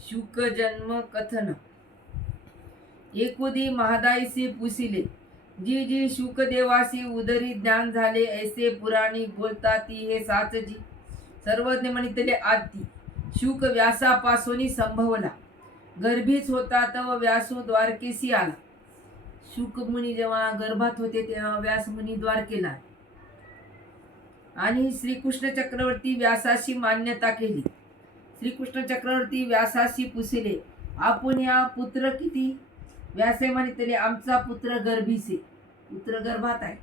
शुक जन्म कथन एकुदी महादाईसी पुसिले जी जी शुकदेवासी उदरी ज्ञान झाले ऐसे पुराणी बोलता ती हे साचजी. सर्वज्ञ म्हणितले आती शुक व्यासापासून संभवला. गर्भीच होता तव व्यासू द्वारकेसी आला. शुकमुनी जेव्हा गर्भात होते तेव्हा व्यासमुनी द्वारकेला आणि श्रीकृष्ण चक्रवर्ती व्यासाशी मान्यता केली. श्रीकृष्ण चक्रवर्ती व्यासाशी पुसिले. आपण या पुत्र किती? व्यासे म्हणितले आमचा पुत्र गर्भीसे. पुत्र गर्भात आहे.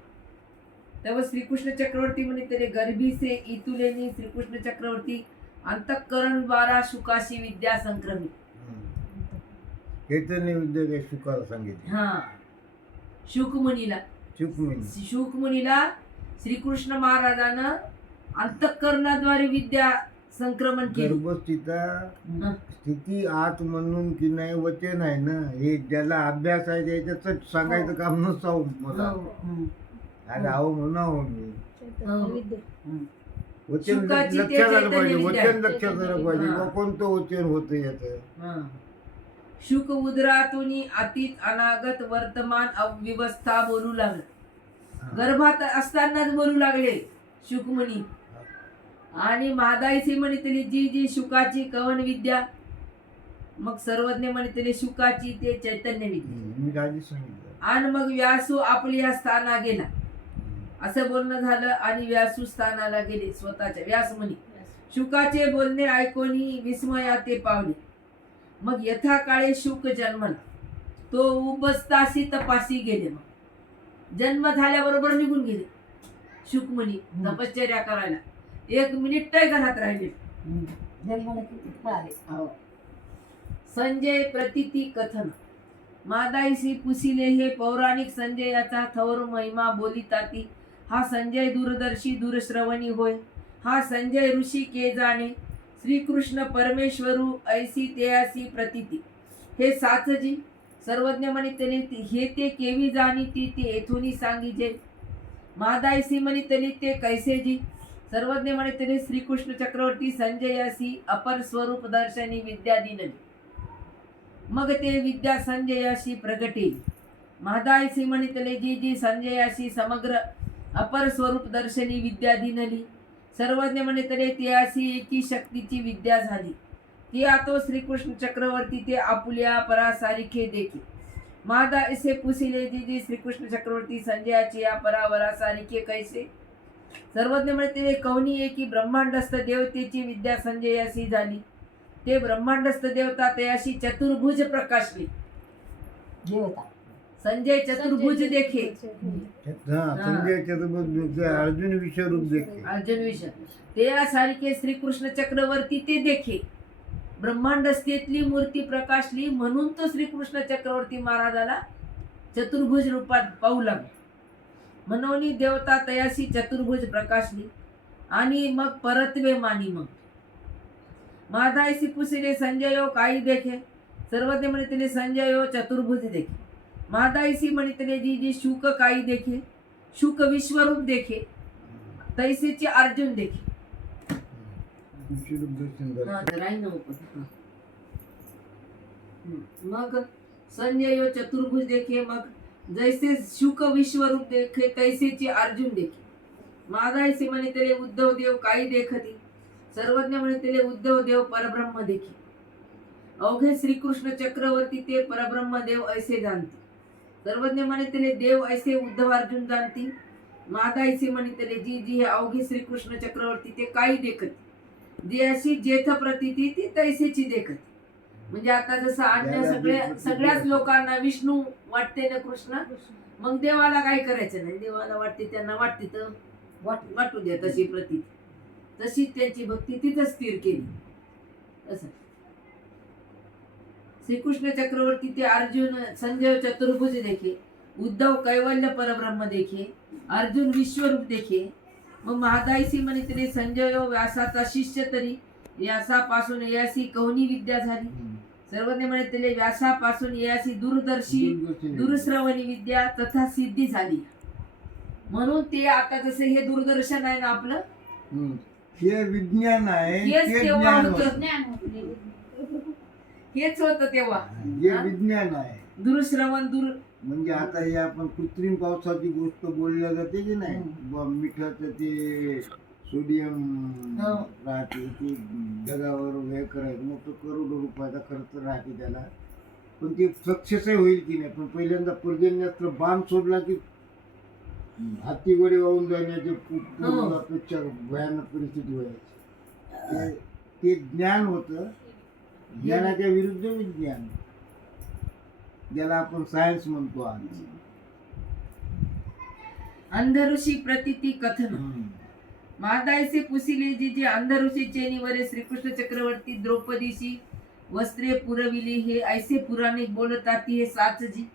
तेव्हा श्रीकृष्ण चक्रवर्ती म्हणितले गर्भीसे इतुलेनी श्रीकृष्ण चक्रवर्ती अंतःकरण द्वारा शुकाशी विद्या संक्रमित. चैतन्य विद्या काय शुकाला सांगितले. हा. शुकमुनीला चुकमिनी शुकमुनीला श्रीकृष्ण महाराजानं अंतःकरणाद्वारे विद्या संक्रमण केली गर्भस्थिता हं. स्थिती आत म्हणून की नाही वचन आहे ना हे ज्याला अभ्यास आहे त्याच्याच सांगायचं काम नसावं मला हो, हं. अरे आहो म्हणावं मी हं. वचन शुकाची ते लक्षात आलं चैतन्य पाहिजे विद्या वचन. लक्षात आलं पाहिजे हा. बा कोणतं वचन होतं याचं हा. शुक उदरातून अतीत अनागत वर्तमान अव्यवस्था बोलू लागला गर्भात असतानाच बोलू लागले शुकमुनी आणि मादाईची म्हणितली जी जी शुकाची कवन विद्या मग सर्वज्ञ म्हणितले शुकाची ते चैतन्य विद्या. आणि मग व्यासू आपली या स्थाना गेला. असं बोलणं झालं आणि व्यासू स्थानाला गेले स्वतःच्या. व्यासमुनी शुकाचे बोलणे ऐकून विस्मया ते पावले. मग यथा काळे शुक जन्मला. तो उपस्तासी तपासी गेले मग. जन्म झाल्याबरोबर निघून गेले. शुकमुनी तपश्चर्या करायला. एक मिनिट घरात राहिले. हो. संजय प्रतिती कथन. मादाईसी पुसिले हे पौराणिक संजयाचा थोर महिमा बोलिताती. हा संजय दूरदर्शी दूरश्रवणी होय. हा संजय ऋषी के जाणे. श्रीकृष्ण परमेश्वरू ऐसी तेयासी प्रतिती. हे साचजी सर्वज्ञ म्हणितले हे ते केवी जाणी ती ते येथून सांगिजे मादायसी म्हणितली ते कैसेजी. सर्वज्ञ म्हणे म्हणितले श्रीकृष्ण चक्रवर्ती संजयासी अपर स्वरूप दर्शनी विद्या दिनली मग ते विद्या संजयाशी प्रगटेली महादायसी म्हणितले जी जी संजयाशी समग्र अपर स्वरूप दर्शनी विद्या दिनली सर्वज्ञ म्हणे तरी ते अशी एकी शक्तीची विद्या झाली. ती आतो श्रीकृष्ण चक्रवर्ती ते आपुल्या परासारिखे देखी. मादा ऐसे पुसिले जी जी श्रीकृष्ण चक्रवर्ती संजयाची या परावरासारिखे कैसे? सर्वज्ञ म्हणते कवनी एकी ब्रह्मांडस्थ देवतेची विद्या संजयासी झाली. ते ब्रह्मांडस्थ देवता तयाशी चतुर्भुज प्रकाशली. संजय चतुर्भुज देखे. हा संजय चतुर्भुज अर्जुन विश्वरूप देखे. अर्जुन विषय ते यासारखे श्रीकृष्ण चक्रवर्ती ते देखे. ब्रह्मांडस्थेतली मूर्ती प्रकाशली म्हणून तो श्रीकृष्ण चक्रवर्ती महाराजाला चतुर्भुज रूपात पाहू लागला. म्हणून देवता तयाशी चतुर्भुज प्रकाशली आणि मग परतवे मानी मग. माधायसी पुसिले संजयो काही देखे. सर्वज्ञ म्हणितले संजयो चतुर्भुज देखे. मादाईसी म्हणितले जी जी शुक काही देखे. शुक विश्वरूप देखे. तैसेचे अर्जुन देखे. मग संजय चतुर्भुज देखे. मग जैसे शुक विश्वरूप देखे तैसेचे अर्जुन देखे। मादाईसी म्हणितले उद्धव देव काही देखती सर्वज्ञ म्हणितले उद्धव देव परब्रह्म देखी। अवघे श्रीकृष्ण चक्रवर्ती ते परब्रह्म देव ऐसे जाणते। सर्वज्ञ त्याले देव ऐसे उद्धव अर्जुन जाणती। म्हणे म्हणितले जी जी हे अवघे श्रीकृष्ण चक्रवर्ती ते काही देखत। जी अशी जेथ प्रतिती ती तैसेची देखत। म्हणजे आता जसं अन्य सगळ्या सगळ्याच लोकांना विष्णू वाटते ना कृष्ण? मग देवाला काय करायचं नाही? देवाला वाटते त्यांना वाटते तर वाट वाटू द्या तशी प्रती तशीच त्यांची भक्ती तिथं स्थिर केली. असं. श्रीकृष्ण चक्रवर्ती ते अर्जुन संजय चतुर्भुज देखे उद्धव कैवल्य परब्रह्म देखे अर्जुन विश्वरूप देखे मग महादाईसी म्हणितले संजय व्यासाचा शिष्य तरी व्यासापासून यासी कवनी विद्या झाली. सर्वज्ञ म्हणितले व्यासापासून यासी दूरदर्शी. दूरश्रवणी विद्या तथा सिद्धी झाली म्हणून ते आता जसे हे दूरदर्शन आहे ना आपलं हं. विज्ञान आहे हेच तेव्हा होतं. हेच होतं तेव्हा हा? विज्ञान आहे दूरश्रवण दूर म्हणजे आता हे आपण कृत्रिम पावसाची गोष्ट बोलल्या जाते की नाही मिठाचं ते सोडियम हो. राहते ते जगावर हे करायचं मग तो करोडो रुपयाचा खर्च राहते त्याला. पण ते सक्सेसही होईल की नाही पण पहिल्यांदा पर्जन्यास्त्र बाण सोडला की हाती गोडे वाहून जाण्याची हो. भयानक परिस्थिती व्हायची. ते- ते ज्ञान होतं. ज्ञानाच्या विरुद्ध विज्ञान ज्याला आपण सायन्स म्हणतो आज. अंधऋषी प्रतिती कथन. हम्म. महादायसे पुसिले जी जे अंधऋषी चेनीवरे श्रीकृष्ण चक्रवर्ती द्रौपदीशी वस्त्रे पुरविली हे ऐसे पुराणे बोलताती हे साचजी.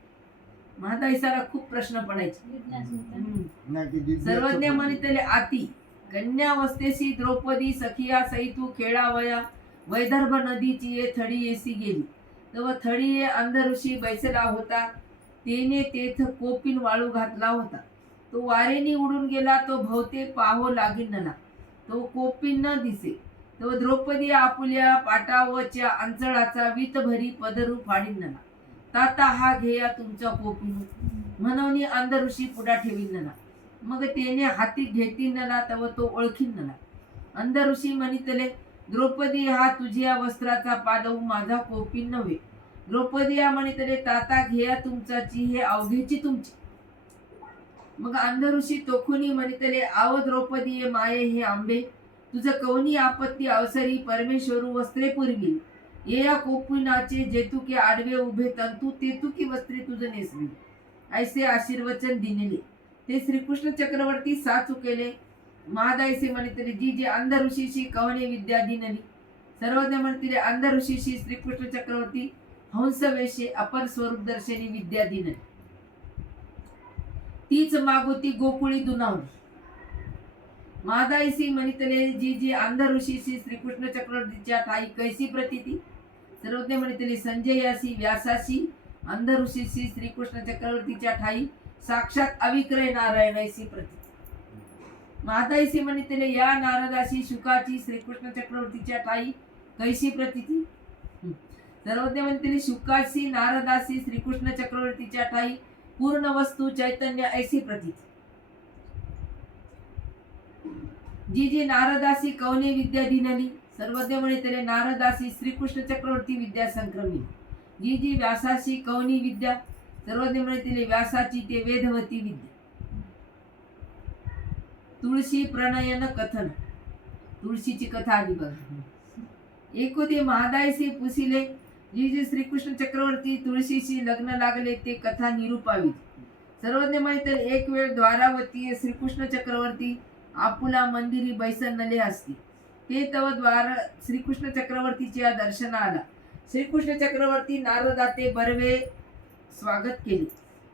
महादायसाला खूप प्रश्न पडायचे. ते सर्वज्ञ म्हणितले आती कन्यावस्थेशी द्रौपदी सखिया सहितू खेळावया वैदर्भ नदीची ये थडी येसी गेली. तेव्हा थडी ये अंधऋषी बैसला होता तेने तेथ कोपिन वाळू घातला होता. तो वारेने उडून गेला तो भवते पाहो लागिनला तो कोपिन न दिसे. तो द्रौपदी आपुल्या पाटावच्या अंचळाचा वीतभरी पदरू फाडीनला ताता हा घेया तुमचा कोपिन. म्हणून अंधऋषी पुढा ठेवीन मग त्याने हाती घेतीन नला तव तो ओळखीन नला अंध ऋषी म्हणितले द्रौपदी हा तुझ्या वस्त्राचा पादव माझा कोपीन नव्हे. द्रौपदी हा म्हणितले ताता घेया तुमचाची हे अवघेची तुमची. मग अंध ऋषी तोखुनी म्हणितले आव द्रौपदी माये हे आंबे. तुझं कवनी आपत्ती अवसरी परमेश्वरू वस्त्रे पुरवी. ये या कोपिनाचे जेतुके आडवे उभे तंतू तेतुकी वस्त्रे तुझं नेसवी. ऐसे आशीर्वचन दिनले. ते श्रीकृष्ण चक्रवर्ती साचू केले महादायसे म्हणितले जी जे अंध ऋषीशी कवने विद्या दिनली सर्वज्ञ म्हणतील अंधऋषीशी श्रीकृष्ण चक्रवर्ती हंसवेशे अपर स्वरूप दर्शनी विद्या दिनली तीच मागोती गोकुळी दुनावली. मादाईसी म्हणितले जी जी अंध ऋषीशी श्रीकृष्ण चक्रवर्तीच्या ठाई कैसी प्रतीती सर्वज्ञ म्हणितले संजयासी व्यासाशी अंध ऋषीशी श्रीकृष्ण चक्रवर्तीच्या ठाई साक्षात अविक्रय नारायणाशी प्रती मादाईसी म्हणितले या नारदाशी शुकाची श्रीकृष्ण चक्रवर्तीच्या ठाई कैसी प्रतीती. सर्वज्ञ म्हणतील शुकाशी नारदाशी श्रीकृष्ण चक्रवर्तीच्या ठाई पूर्ण वस्तू चैतन्य ऐशी प्रतीत. जी जी नारदासी कवने विद्या दिनली? सर्वज्ञ तरी नारदासी श्रीकृष्ण चक्रवर्ती विद्या संक्रमी. जी जी व्यासाशी कवनी विद्या? सर्वज्ञ तिने व्यासाची ते वेदवती विद्या. तुळशी प्रणयन कथन. तुळशीची कथा आली बघा. एकोदे महादायसी पुसिले जी जी श्रीकृष्ण चक्रवर्ती तुळशीशी लग्न लागले ते कथा निरूपावी सर्वज्ञ माहिती एक वेळ द्वारावती श्रीकृष्ण चक्रवर्ती आपुला मंदिरी बैसनले असती ते तव द्वार श्रीकृष्ण चक्रवर्तीच्या दर्शना आला श्रीकृष्ण चक्रवर्ती नारदाते बर्वे स्वागत केले.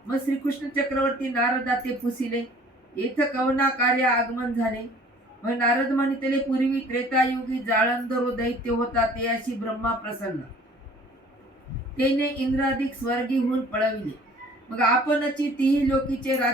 मग श्रीकृष्ण चक्रवर्ती नारदाते पुसिले. येथ कवना कार्य आगमन झाले. व नारद म्हणितले पूर्वी त्रेतायुगी जाळंदरो दैत्य होता ते अशी ब्रह्मा प्रसन्न. तेने इंद्राधिक स्वर्गीहून पळविले. मग आपणची तिही लोकीचे